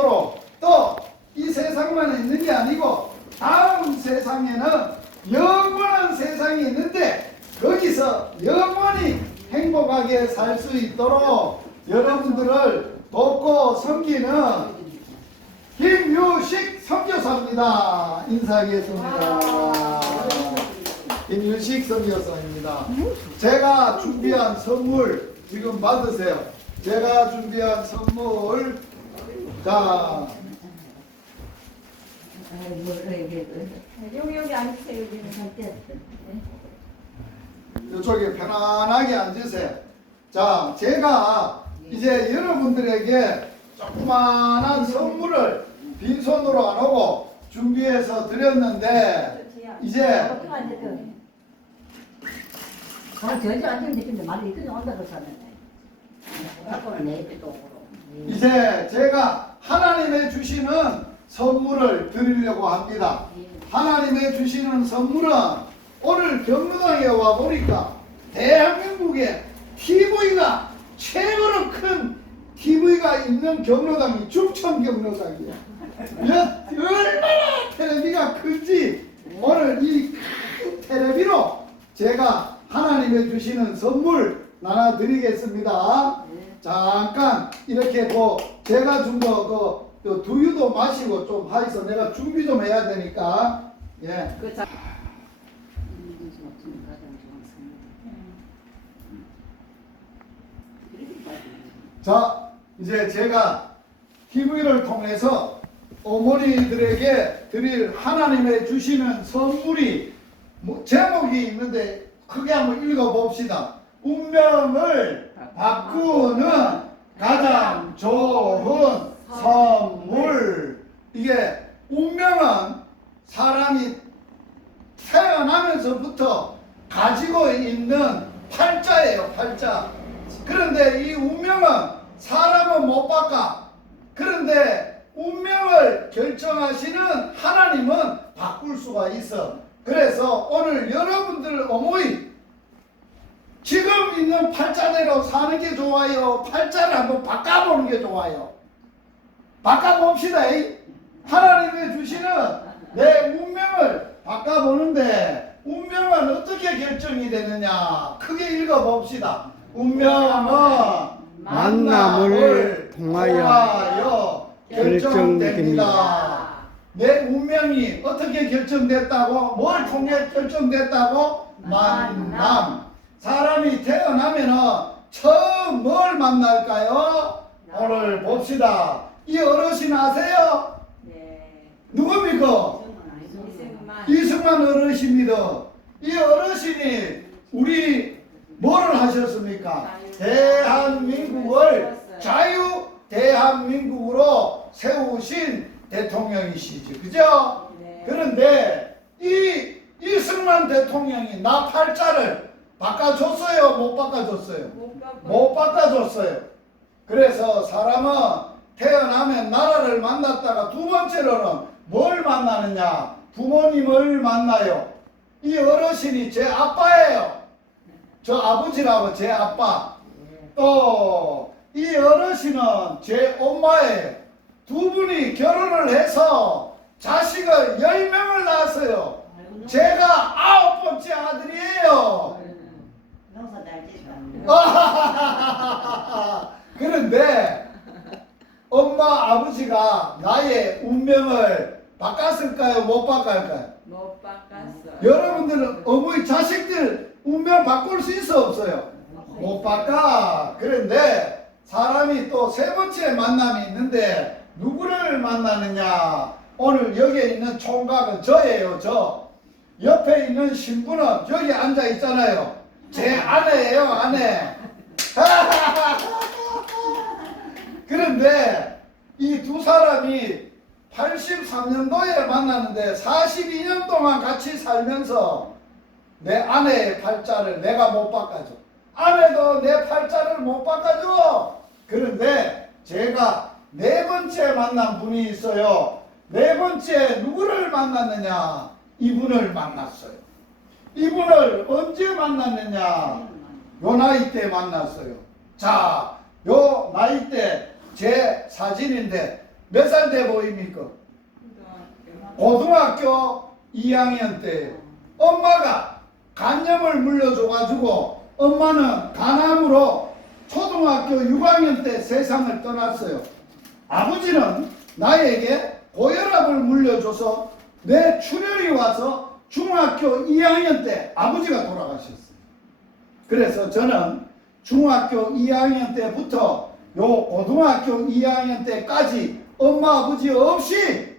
있도록 또 이 세상만 있는 게 아니고 다음 세상에는 영원한 세상이 있는데 거기서 영원히 행복하게 살 수 있도록 여러분들을 돕고 섬기는 김유식 선교사입니다. 인사하겠습니다. 김유식 선교사입니다. 제가 준비한 선물 지금 받으세요. 제가 준비한 선물, 자, 여기 앉으세요. 여기는 이쪽에 편안하게 앉으세요. 자, 제가 이제 여러분들에게 조그만한 선물을 빈손으로 안 오고 준비해서 드렸는데 이제 이제 제가 하나님의 주시는 선물을 드리려고 합니다. 하나님의 주시는 선물은 오늘 경로당에 와 보니까 대한민국에 TV가 최고로 큰 TV가 있는 경로당이 중천 경로당이야. 얼마나 텔레비가 큰지 오늘 이 큰 텔레비로 제가 하나님의 주시는 선물 나눠드리겠습니다. 잠깐 이렇게 제가 준 거 두유도 마시고 좀 하이소. 내가 준비 좀 해야 되니까. 예. 자, 이제 제가 TV를 통해서 어머니들에게 드릴 하나님의 주시는 선물이 제목이 있는데 크게 한번 읽어봅시다. 운명을 바꾸는 가장 좋은 선물. 이게 운명은 사람이 태어나면서부터 가지고 있는 팔자예요. 팔자. 그런데 이 운명은 사람은 못 바꿔. 그런데 운명을 결정하시는 하나님은 바꿀 수가 있어. 그래서 오늘 여러분들 어머니 지금 있는 팔자대로 사는 게 좋아요? 팔자를 한번 바꿔보는 게 좋아요? 바꿔봅시다. 하나님이 주시는 내 운명을 바꿔보는데 운명은 어떻게 결정이 되느냐? 크게 읽어봅시다. 운명은 만남을 통하여 결정됩니다. 내 운명이 어떻게 결정됐다고? 뭘 통해 결정됐다고? 만남. 사람이 태어나면 처음 뭘 만날까요? 오늘 봅시다. 이 어르신 아세요? 네. 누굽니까? 이승만 어르신입니다. 이 어르신이 우리 뭐를 하셨습니까? 대한민국을 자유 대한민국으로 세우신 대통령이시죠. 그죠? 네. 그런데 이 이승만 대통령이 나 팔자를 바꿔줬어요? 못 바꿔줬어요? 못 바꿔줬어요. 그래서 사람은 태어나면 나라를 만났다가 두 번째로는 뭘 만나느냐? 부모님을 만나요. 이 어르신이 제 아빠예요. 저 아버지라고 제 아빠. 또 이 어르신은 제 엄마예요. 두 분이 결혼을 해서 자식을 10명을 낳았어요. 제가 9번째 아들이에요. 그런데 엄마 아버지가 나의 운명을 바꿨을까요? 못 바꿀까요? 못 바꿨어. 여러분들은 어머니 자식들 운명 바꿀 수 있어 없어요? 못 바꿔. 그런데 사람이 또 세 번째 만남이 있는데 누구를 만나느냐? 오늘 여기에 있는 총각은 저예요. 저 옆에 있는 신부는 여기 앉아 있잖아요. 제 아내예요. 아내. 그런데 이 두 사람이 83년도에 만났는데 42년 동안 같이 살면서 내 아내의 팔자를 내가 못 바꿔줘. 아내도 내 팔자를 못 바꿔줘. 그런데 제가 네 번째 만난 분이 있어요. 네 번째 누구를 만났느냐? 이분을 만났어요. 이분을 언제 만났느냐? 요 나이 때 만났어요. 자, 요 나이 때 제 사진인데 몇 살 때 보입니까? 고등학교 2학년 때 엄마가 간염을 물려줘가지고 엄마는 간암으로 초등학교 6학년 때 세상을 떠났어요. 아버지는 나에게 고혈압을 물려줘서 내 출혈이 와서 중학교 2학년 때 아버지가 돌아가셨어요. 그래서 저는 중학교 2학년 때부터 요 고등학교 2학년 때까지 엄마 아버지 없이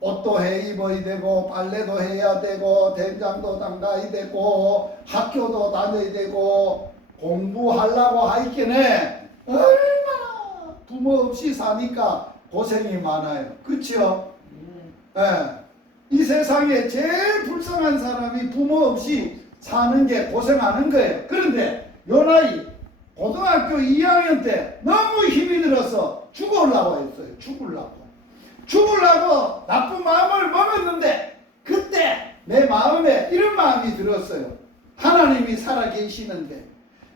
옷도 해 입어야 되고 빨래도 해야 되고 된장도 담가야 되고 학교도 다녀야 되고 공부하려고 하기에는 얼마나 부모 없이 사니까 고생이 많아요. 그렇죠? 이 세상에 제일 불쌍한 사람이 부모 없이 사는 게 고생하는 거예요. 그런데 요 나이 고등학교 2학년 때 너무 힘이 들어서 죽으려고 했어요. 죽으려고 나쁜 마음을 먹었는데 그때 내 마음에 이런 마음이 들었어요. 하나님이 살아 계시는데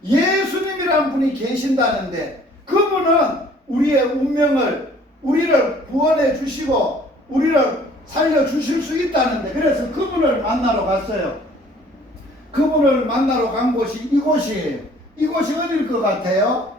예수님이란 분이 계신다는데 그분은 우리의 운명을 우리를 구원해 주시고 우리를 살려 주실 수 있다는데 그래서 그분을 만나러 갔어요. 그분을 만나러 간 곳이 이곳이에요. 이곳이 어딜 것 같아요?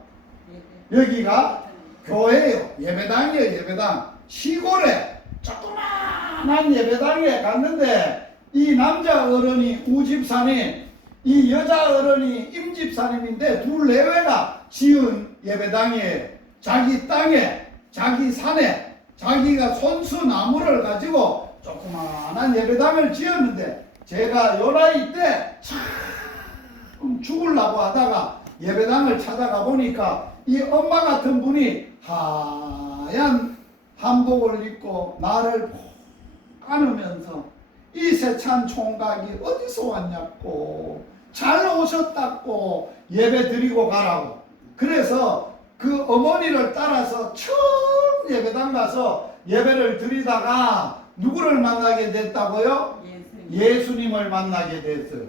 여기가 교회예요. 예배당이에요. 예배당. 시골에 조그마한 예배당에 갔는데 이 남자 어른이 우집사님 이 여자 어른이 임집사님인데 둘 내외가 지은 예배당이에요. 자기 땅에 자기 산에 자기가 손수 나무를 가지고 조그마한 예배당을 지었는데 제가 요 나이 때 참 죽으려고 하다가 예배당을 찾아가 보니까 이 엄마 같은 분이 하얀 한복을 입고 나를 푹 안으면서 이 세찬 총각이 어디서 왔냐고 잘 오셨다고 예배 드리고 가라고. 그래서 그 어머니를 따라서 처음 예배당 가서 예배를 드리다가 누구를 만나게 됐다고요? 예수님을 만나게 됐어요.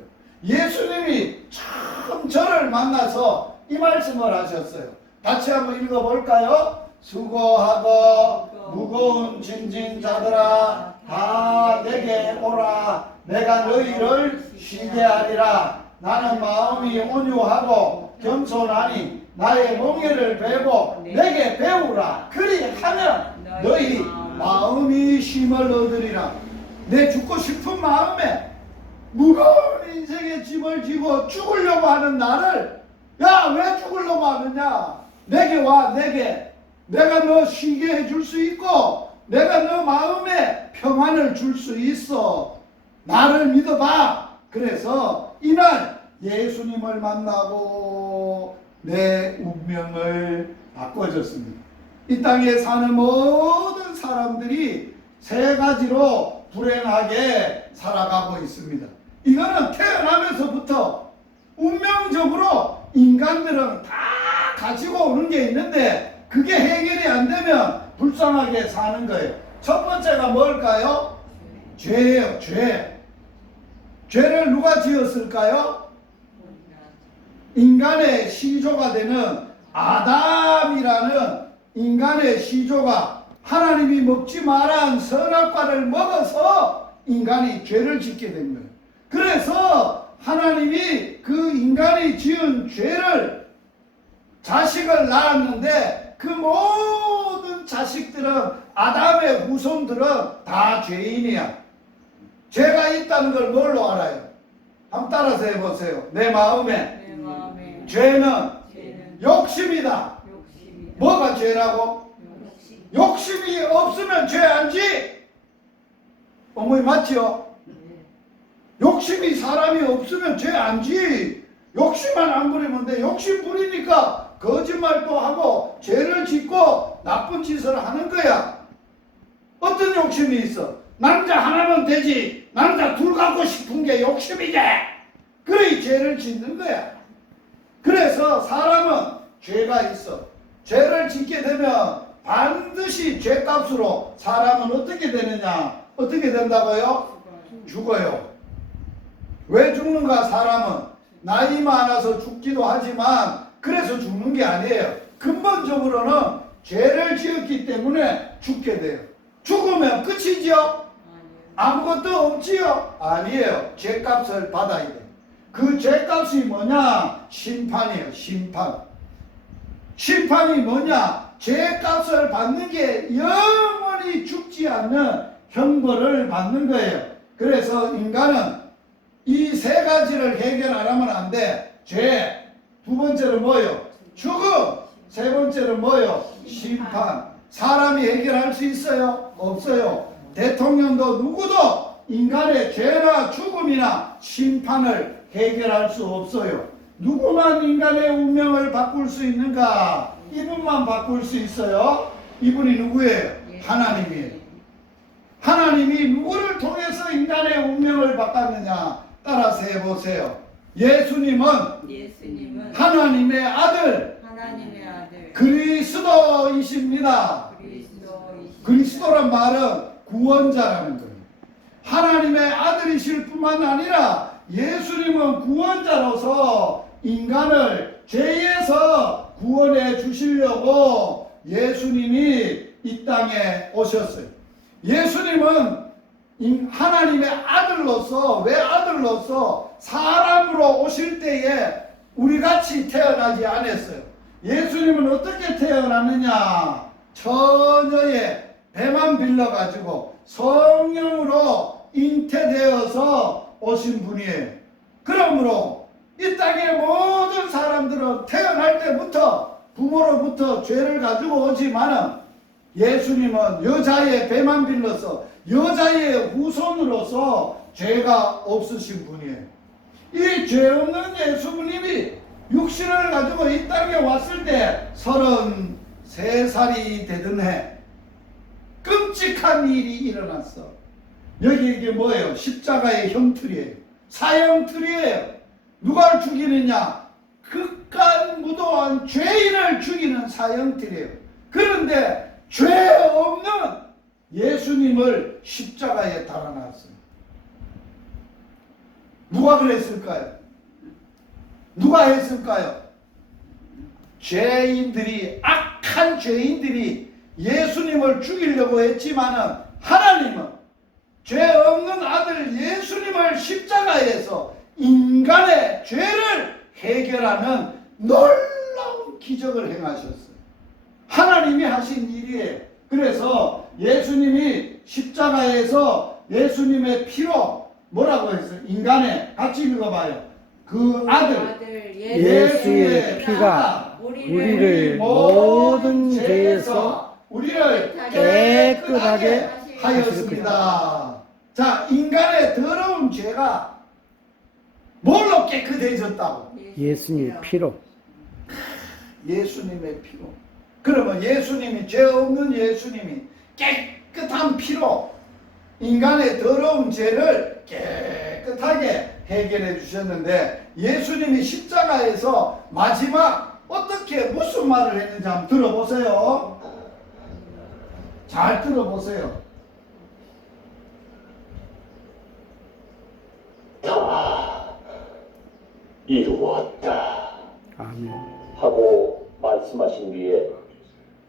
예수님이 처음 저를 만나서 이 말씀을 하셨어요. 같이 한번 읽어볼까요? 수고하고 무거운 짐진 자들아 다 내게 오라. 내가 너희를 쉬게 하리라. 나는 마음이 온유하고 겸손하니 나의 멍에를 베고 내게 배우라. 그리하면 너희 마음이 쉼을 얻으리라. 내 죽고 싶은 마음에 무거운 인생의 짐을 지고 죽으려고 하는 나를 야 왜 죽으려고 하느냐. 내게 와. 내가 너 쉬게 해줄 수 있고 내가 너 마음에 평안을 줄 수 있어. 나를 믿어봐. 그래서 이날 예수님을 만나고 내 운명을 바꿔줬습니다. 이 땅에 사는 모든 사람들이 세 가지로 불행하게 살아가고 있습니다. 이거는 태어나면서부터 운명적으로 인간들은 다 가지고 오는 게 있는데 그게 해결이 안 되면 불쌍하게 사는 거예요. 첫 번째가 뭘까요? 죄예요. 죄를 누가 지었을까요? 인간의 시조가 되는 아담이라는 인간의 시조가 하나님이 먹지 말란 선악과를 먹어서 인간이 죄를 짓게 된 거예요. 그래서 하나님이 그 인간이 지은 죄를 자식을 낳았는데 그 모든 자식들은 아담의 후손들은 다 죄인이야. 죄가 있다는 걸 뭘로 알아요? 한번 따라서 해보세요. 내 마음에 죄는 욕심이다. 뭐가 죄라고? 욕심이 없으면 죄 아니지? 어머니 맞죠? 욕심이 사람이 없으면 죄 아니지. 욕심만 안 부리면 돼. 욕심 부리니까 거짓말도 하고 죄를 짓고 나쁜 짓을 하는 거야. 어떤 욕심이 있어? 남자 하나면 되지. 남자 둘 갖고 싶은 게 욕심이지. 그래 죄를 짓는 거야. 그래서 사람은 죄가 있어. 죄를 짓게 되면 반드시 죄값으로 사람은 어떻게 되느냐? 어떻게 된다고요? 죽어요. 왜 죽는가? 사람은 나이 많아서 죽기도 하지만 그래서 죽는 게 아니에요. 근본적으로는 죄를 지었기 때문에 죽게 돼요. 죽으면 끝이지요? 아무것도 없지요? 아니에요. 죄값을 받아야 돼요. 그 죄값이 뭐냐? 심판이에요. 심판. 심판이 뭐냐? 죄값을 받는 게 영원히 죽지 않는 형벌을 받는 거예요. 그래서 인간은 이 세 가지를 해결 안 하면 안 돼. 죄. 두 번째로 뭐요? 죽음. 세 번째로 뭐요? 심판. 사람이 해결할 수 있어요? 없어요. 대통령도 누구도 인간의 죄나 죽음이나 심판을 해결할 수 없어요. 누구만 인간의 운명을 바꿀 수 있는가? 이분만 바꿀 수 있어요. 이분이 누구예요? 하나님이에요. 하나님이 누구를 통해서 인간의 운명을 바꿨느냐? 따라서 해보세요. 예수님은 하나님의 아들 그리스도이십니다. 그리스도란 말은 구원자라는 거예요. 하나님의 아들이실 뿐만 아니라 예수님은 구원자로서 인간을 죄에서 구원해 주시려고 예수님이 이 땅에 오셨어요. 예수님은 하나님의 아들로서, 왜 아들로서 사람으로 오실 때에 우리같이 태어나지 않았어요. 예수님은 어떻게 태어났느냐? 처녀의 배만 빌려가지고 성령으로 잉태되어서 오신 분이에요. 그러므로 이 땅의 모든 사람들은 태어날 때부터 부모로부터 죄를 가지고 오지만은 예수님은 여자의 배만 빌려서 여자의 후손으로서 죄가 없으신 분이에요. 이 죄 없는 예수님이 육신을 가지고 이 땅에 왔을 때 33살이 되던 해 끔찍한 일이 일어났어. 여기 이게 뭐예요? 십자가의 형틀이에요. 사형틀이에요. 누가 죽이느냐? 극간무도한 죄인을 죽이는 사형틀이에요. 그런데 죄 없는 예수님을 십자가에 달아놨어요. 누가 그랬을까요? 누가 했을까요? 죄인들이, 악한 죄인들이 예수님을 죽이려고 했지만은 하나님은 죄 없는 아들 예수님을 십자가에서 인간의 죄를 해결하는 놀라운 기적을 행하셨어요. 하나님이 하신 일이에요. 그래서 예수님이 십자가에서 예수님의 피로 뭐라고 했어요? 인간의, 같이 읽어봐요. 그 아들 예수의 피가 우리를 모든 죄에서 우리를 깨끗하게 하였습니다. 자, 인간의 더러운 죄가 뭘로 깨끗해졌다고? 예수님의 피로. 예수님의 피로. 그러면 예수님이, 죄 없는 예수님이 깨끗한 피로 인간의 더러운 죄를 깨끗하게 해결해 주셨는데, 예수님이 십자가에서 마지막 어떻게 무슨 말을 했는지 한번 들어보세요. 잘 들어보세요. 다 이루었다 아멘. 하고 말씀하신 뒤에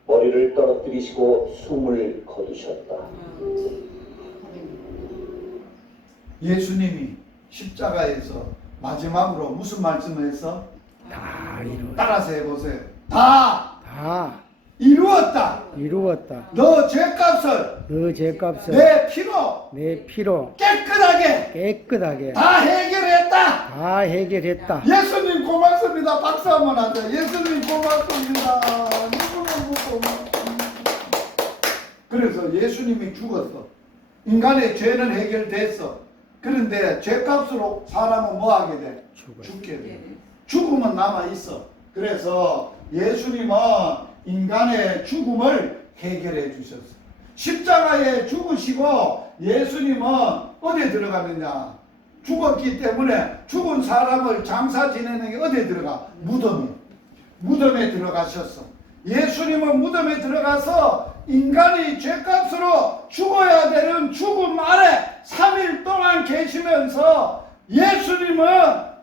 머리를 떨어뜨리시고 숨을 거두셨다. 예수님이 십자가에서 마지막으로 무슨 말씀을 했어? 다 이루었다. 따라서 해보세요. 다 다 이루었다. 이루었다. 너 죄값을 너 죄값을 내 피로 내 피로 깨끗하게 깨끗하게 다 해결했다. 다 해결했다. 예수님 고맙습니다. 박수 한번 하세요. 예수님 고맙습니다. 너무너무 고맙습니다. 그래서 예수님이 죽었어. 인간의 죄는 해결됐어. 그런데 죄값으로 사람은 뭐 하게 돼? 죽게 돼. 죽음은 남아있어. 그래서 예수님은 인간의 죽음을 해결해 주셨어. 십자가에 죽으시고 예수님은 어디에 들어가느냐? 죽었기 때문에 죽은 사람을 장사 지내는 게 어디에 들어가? 무덤에. 무덤에 들어가셨어. 예수님은 무덤에 들어가서 인간이 죄값으로 죽어야 되는 죽음 아래 3일 동안 계시면서, 예수님은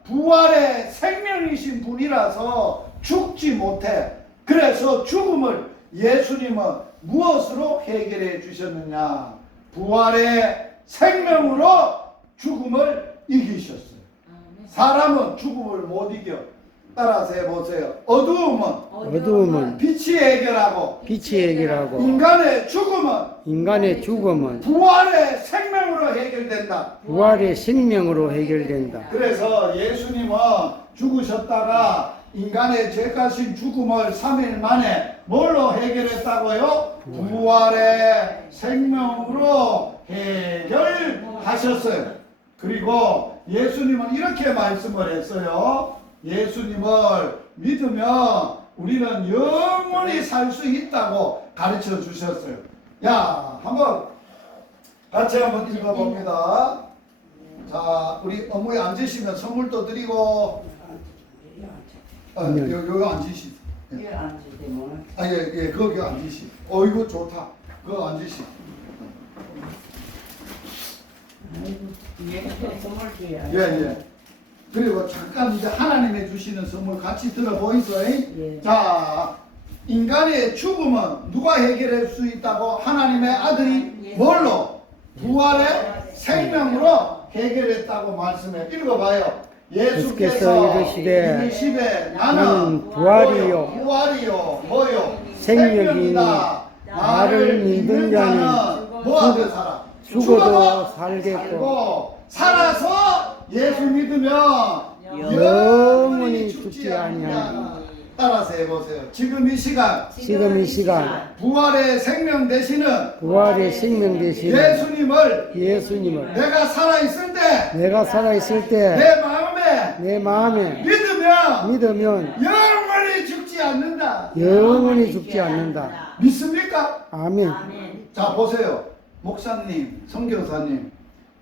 부활의 생명이신 분이라서 죽지 못해. 그래서 죽음을 예수님은 무엇으로 해결해 주셨느냐? 부활의 생명으로 죽음을 이기셨어요. 아멘. 사람은 죽음을 못 이겨. 따라서 해보세요. 어두움은 빛이 해결하고 빛이 해결하고 인간의 죽음은 인간의 죽음은 부활의 생명으로 해결된다. 부활의 생명으로 해결된다. 그래서 예수님은 죽으셨다가 인간의 죄가신 죽음을 3일 만에 뭘로 해결했다고요? 부활의 생명으로 해결하셨어요. 그리고 예수님은 이렇게 말씀을 했어요. 예수님을 믿으면 우리는 영원히 살 수 있다고 가르쳐 주셨어요. 야, 같이 한번 읽어봅니다. 자, 우리 어머니 앉으시면 선물도 드리고, 여기 앉으시. 이거 앉으세요. 뭐. 예, 거기 앉으시. 이거 좋다. 그거 앉으시. 아이고, 얘 선물 줘야. 예. 그리고 잠깐 이제 하나님의 주시는 선물 같이 들어보이소. 예. 자, 인간의 죽음은 누가 해결할 수 있다고? 하나님의 아들이 뭘로? 부활의 생명으로 해결했다고 말씀해. 읽어봐요. 예수께서 이르시되 나는 부활이요 뭐요? 생명이다. 나를 믿는 자는 뭐하게 살아? 죽어도 살겠고 살아서 예수 믿으면 영원히 죽지 아니하리라. 따라서 해보세요. 지금 이 시간 부활의 생명 되시는 부활의 생명 되시는 예수님을 내가 살아있을 때 내 마음에 믿으면 영원히 죽지 않는다. 영원히 죽지 않는다. 믿습니까? 아멘. 자, 보세요. 목사님, 선교사님,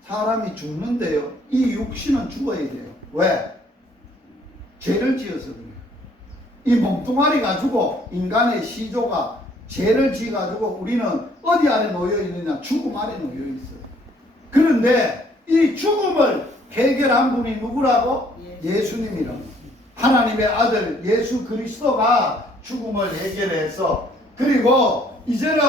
사람이 죽는데요. 이 육신은 죽어야 돼요. 왜? 죄를 지어서 그래요. 이 몸뚱아리 가지고 인간의 시조가 죄를 지어가지고 우리는 어디 아래 놓여 있느냐? 죽음 아래 놓여 있어요. 그런데 이 죽음을 해결한 분이 누구라고? 예수님이라고. 하나님의 아들 예수 그리스도가 죽음을 해결해서, 그리고 이제는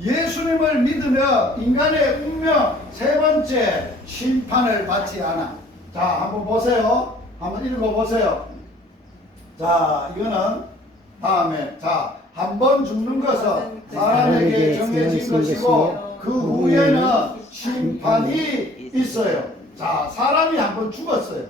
예수님을 믿으면 인간의 운명 세 번째 심판을 받지 않아. 자, 한번 보세요. 한번 읽어보세요. 자, 이거는 다음에, 자, 한 번 죽는 것은 사람에게 정해진 것이고 그 후에는 심판이 있어요. 자, 사람이 한 번 죽었어요.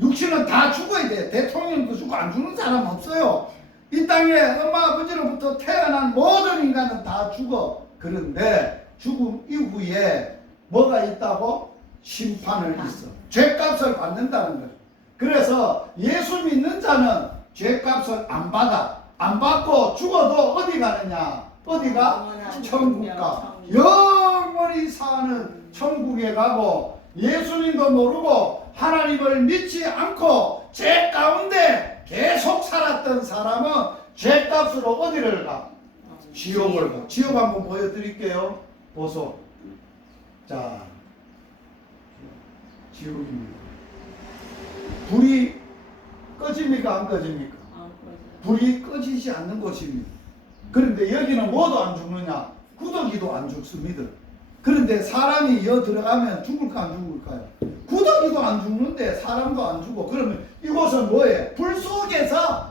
육신은 다 죽어야 돼. 대통령도 죽고 안 죽는 사람 없어요. 이 땅에 엄마 아버지로부터 태어난 모든 인간은 다 죽어. 그런데 죽음 이후에 뭐가 있다고? 심판을 있어. 죄값을 받는다는 거예요. 그래서 예수 믿는 자는 죄값을 안 받아. 안 받고 죽어도 어디 가느냐? 어디가? 천국 가. 영원히 사는 천국에 가고, 예수님도 모르고 하나님을 믿지 않고 죄 가운데 계속 살았던 사람은 죄값으로 어디를 가? 지옥을 가. 지옥 한번 보여드릴게요. 보소. 자, 지옥입니다. 불이 꺼집니까? 안 꺼집니까? 불이 꺼지지 않는 곳입니다. 그런데 여기는 뭐도 안 죽느냐? 구더기도 안 죽습니다. 그런데 사람이 여 들어가면 죽을까 안 죽을까요? 구더기도 안 죽는데 사람도 안 죽어. 그러면 이곳은 뭐예요? 불 속에서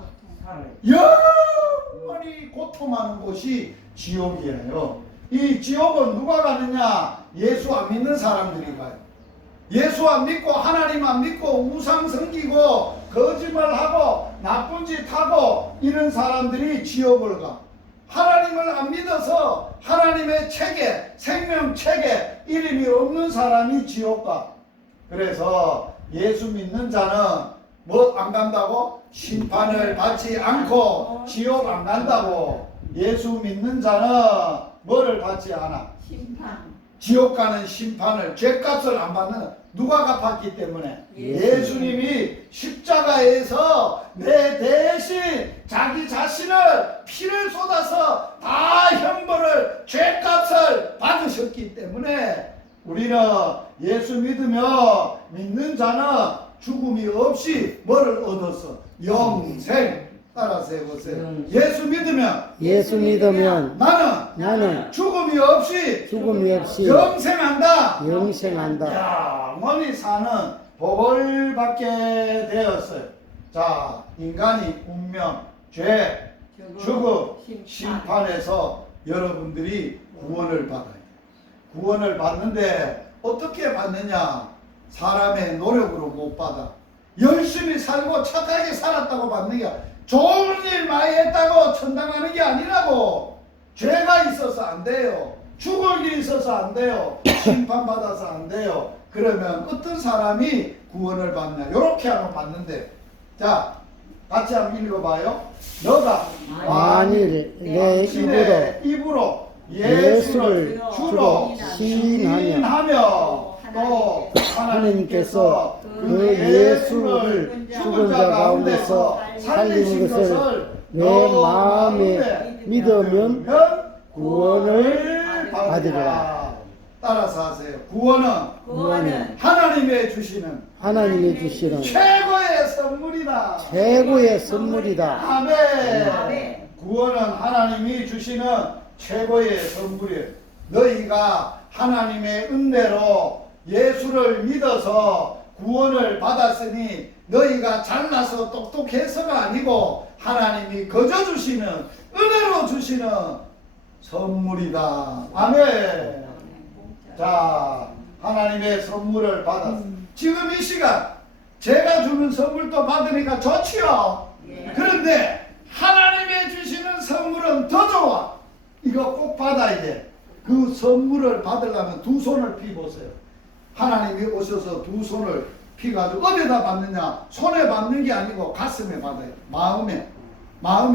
영원히 고통하는 곳이 지옥이에요. 이 지옥은 누가 가느냐? 예수 안 믿는 사람들이 가요. 예수 안 믿고 하나님 안 믿고 우상 섬기고 거짓말하고 나쁜 짓 하고 이런 사람들이 지옥을 가. 하나님을 안 믿어서 하나님의 체계, 생명 체계 이름이 없는 사람이 지옥 가. 그래서 예수 믿는 자는 뭐 안 간다고? 심판을 받지 않고 지옥 안 간다고. 예수 믿는 자는 뭐를 받지 않아? 심판. 지옥 가는 심판을, 죄값을 안 받는, 누가 갚았기 때문에? 예수님이 십자가에서 내 대신 자기 자신을 피를 쏟아서 다 형벌을, 죄값을 받으셨기 때문에 우리는 예수 믿으며 믿는 자는 죽음이 없이 뭐를 얻었어? 영생. 따라서 해보세요. 예수 믿으면 예수 믿으면 나는 죽음이 없이 죽음이 없이 영생한다. 영생한다. 영원히 사는 복을 받게 되었어요. 자, 인간이 운명, 죄, 죽음, 심판에서 여러분들이 구원을 받아야 돼요. 구원을 받는데 어떻게 받느냐? 사람의 노력으로 못 받아. 열심히 살고 착하게 살았다고 받는 게 좋은 일 많이 했다고 천당 가는 게 아니라고. 죄가 있어서 안 돼요. 죽을 일이 있어서 안 돼요. 심판받아서 안 돼요. 그러면 어떤 사람이 구원을 받냐? 이렇게 하면 받는데, 자, 같이 한번 읽어봐요. 너가 만일 내 당신의 입으로 예수를 주로 시인하며 또 하나님께서 그 예수를 죽은 자 가운데서 살리신 것을 내 마음에 믿으면 구원을 받으리라. 따라서 하세요. 구원은 하나님의 주시는 최고의 선물이다. 최고의 선물이다. 아멘. 구원은 하나님이 주시는 최고의 선물이에요. 너희가 하나님의 은혜로 예수를 믿어서 구원을 받았으니 너희가 잘나서 똑똑해서가 아니고 하나님이 거저 주시는 은혜로 주시는 선물이다. 아멘. 자, 하나님의 선물을 받았어. 지금 이 시간 제가 주는 선물도 받으니까 좋지요. 그런데 하나님의 주시는 선물은 더 좋아. 이거 꼭 받아야 돼. 그 선물을 받으려면 두 손을 피보세요. 하나님이 오셔서 두 손을 피가지고 어디다 받느냐? 손에 받는 게 아니고 가슴에 받아요. 마음에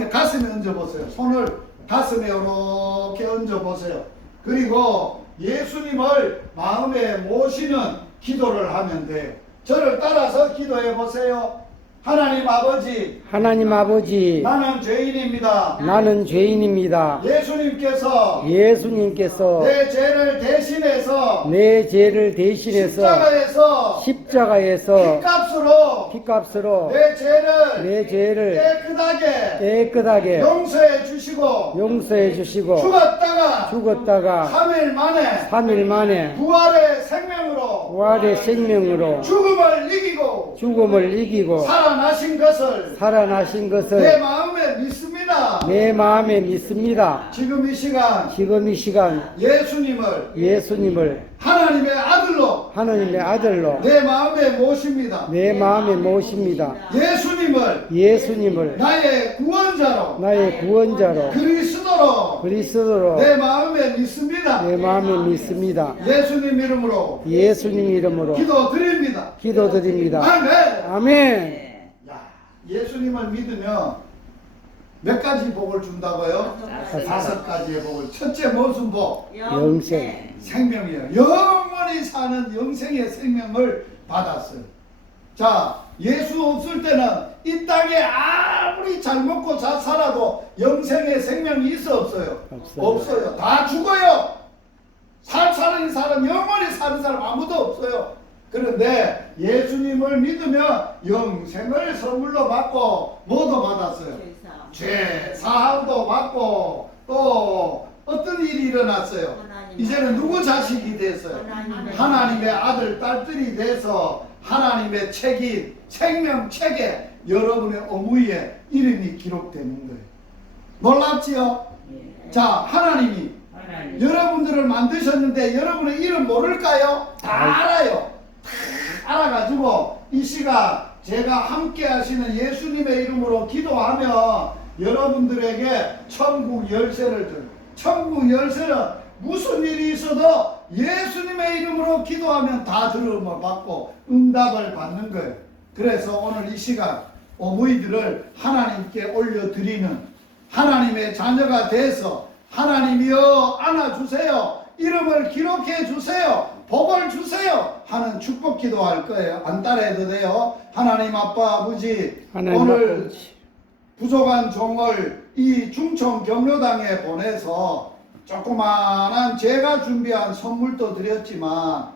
가슴에 얹어보세요. 손을 가슴에 이렇게 얹어보세요. 그리고 예수님을 마음에 모시는 기도를 하면 돼요. 저를 따라서 기도해 보세요. 하나님 아버지, 나는 죄인입니다. 예수님께서 내 죄를 대신해서 십자가에서 피값으로 내 죄를 깨끗하게 용서해 주시고 죽었다가 3일 만에 부활의 생명으로 죽음을 이기고 살아나신 것을 내 마음에 믿습니다. 지금 이 시간 예수님을 하나님의 아들로 내 마음에 모십니다. 예수님을 나의 구원자로 그리스도로 내 마음에 믿습니다. 예수님 이름으로 기도드립니다. 아멘. 예수님을 믿으면 몇 가지 복을 준다고요? 5가지의 복을. 첫째 무슨 복? 영생. 생명이에요. 영원히 사는 영생의 생명을 받았어요. 자, 예수 없을 때는 이 땅에 아무리 잘 먹고 잘 살아도 영생의 생명이 있어 없어요? 없어요. 다 죽어요. 사는 사람, 영원히 사는 사람 아무도 없어요. 그런데 예수님을 믿으면 영생을 선물로 받고 뭐도 받았어요? 죄 사함도 받고 또 어떤 일이 일어났어요? 이제는 누구 자식이 됐어요? 하나님의 아들 딸들이 돼서 하나님의 책임 생명책에 여러분의 어무이에 이름이 기록되는 거예요. 놀랍지요? 자, 하나님이 여러분들을 만드셨는데 여러분의 이름 모를까요? 다 알아요. 다 알아가지고 이 시간 제가 함께 하시는 예수님의 이름으로 기도하면 여러분들에게 천국 열쇠를 줘요. 천국 열쇠는 무슨 일이 있어도 예수님의 이름으로 기도하면 다 들음을 받고 응답을 받는 거예요. 그래서 오늘 이 시간 어머니들을 하나님께 올려드리는 하나님의 자녀가 돼서 하나님이여 안아주세요. 이름을 기록해 주세요. 복을 주세요. 하는 축복 기도할 거예요. 안 따라해도 돼요. 하나님 아빠 아버지 오늘 부족한 종을 이 중청 경로당에 보내서 조그마한 제가 준비한 선물도 드렸지만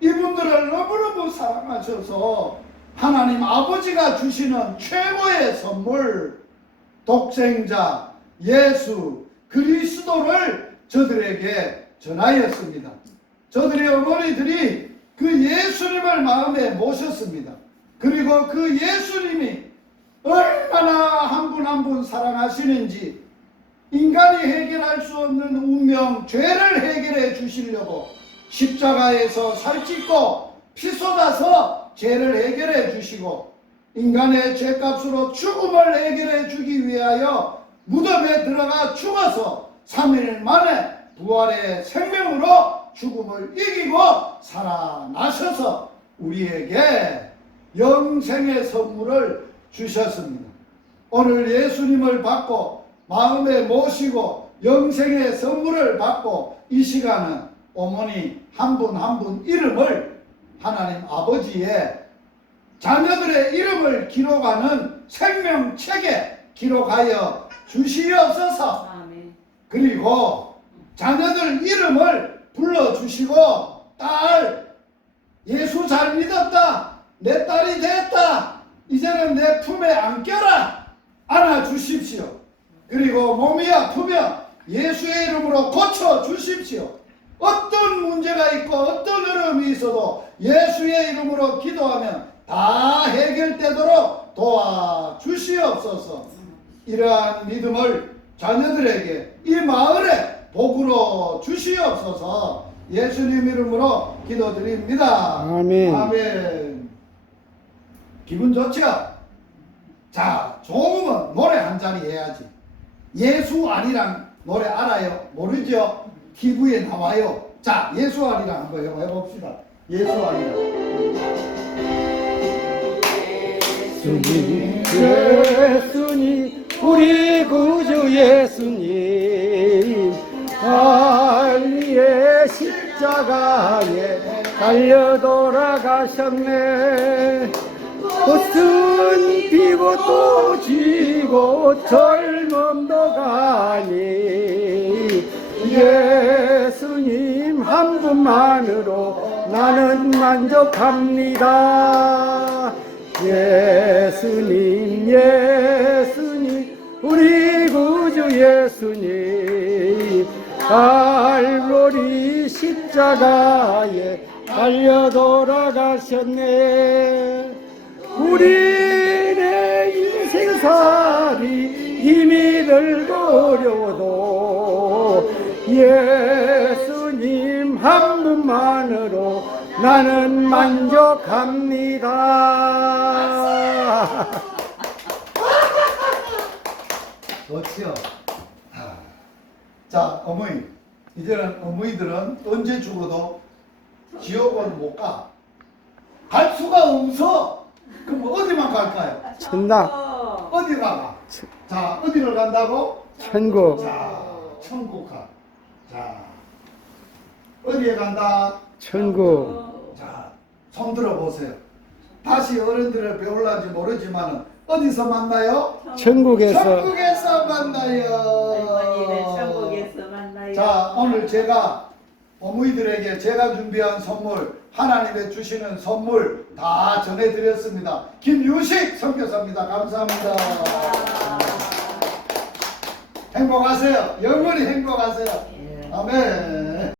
이분들을 너무너무 사랑하셔서 하나님 아버지가 주시는 최고의 선물 독생자 예수 그리스도를 저들에게 전하였습니다. 저들의 어머니들이 그 예수님을 마음에 모셨습니다. 그리고 그 예수님이 얼마나 한 분 한 분 사랑하시는지 인간이 해결할 수 없는 운명, 죄를 해결해 주시려고 십자가에서 살찢고 피 쏟아서 죄를 해결해 주시고 인간의 죄값으로 죽음을 해결해 주기 위하여 무덤에 들어가 죽어서 3일 만에 부활의 생명으로 죽음을 이기고 살아나셔서 우리에게 영생의 선물을 주셨습니다. 오늘 예수님을 받고 마음에 모시고 영생의 선물을 받고 이 시간은 어머니 한 분 한 분 이름을 하나님 아버지의 자녀들의 이름을 기록하는 생명책에 기록하여 주시옵소서. 아멘. 그리고 자녀들 이름을 불러주시고 딸 예수 잘 믿었다, 내 딸이 됐다, 이제는 내 품에 안겨라, 안아주십시오. 그리고 몸이 아프면 예수의 이름으로 고쳐주십시오. 어떤 문제가 있고 어떤 어려움이 있어도 예수의 이름으로 기도하면 다 해결되도록 도와주시옵소서. 이러한 믿음을 자녀들에게 이 마을에 복으로 주시옵소서. 예수님 이름으로 기도드립니다. 아멘. 아멘. 기분 좋죠? 자, 좋으면 노래 한 자리 해야지. 예수 아니랑 노래 알아요? 모르죠? TV에 나와요. 자, 예수 아니랑 한번 해봅시다. 예수 아니랑. 예수님, 우리 구주 예수님, 갈리의 십자가에 달려 돌아가셨네. 꽃은 피고 또 지고 젊음도 가니 예수님 한 분만으로 나는 만족합니다. 예수님, 예수님, 우리 구주 예수님, 갈보리 십자가에 달려 돌아가셨네. 우리의 인생살이 힘이 들고 어려워도 예수님 한 분만으로 나는 만족합니다. 좋지요? 자, 어머니. 이제는 어머니들은 언제 죽어도 지옥은 못 가. 갈 수가 없어. 그럼 어디만 갈까요? 천당, 어디 가? 자, 어디를 간다고? 천국, 자, 천국 가. 자, 어디에 간다? 천국. 자, 손 들어보세요. 다시 어른들을 배울란지 모르지만 어디서 만나요? 천국에서. 천국에서 만나요. 할머니는 천국에서 만나요. 자, 오늘 제가 어머니들에게 제가 준비한 선물, 하나님의 주시는 선물 다 전해드렸습니다. 김유식 선교사입니다. 감사합니다. 행복하세요. 영원히 행복하세요. 아멘.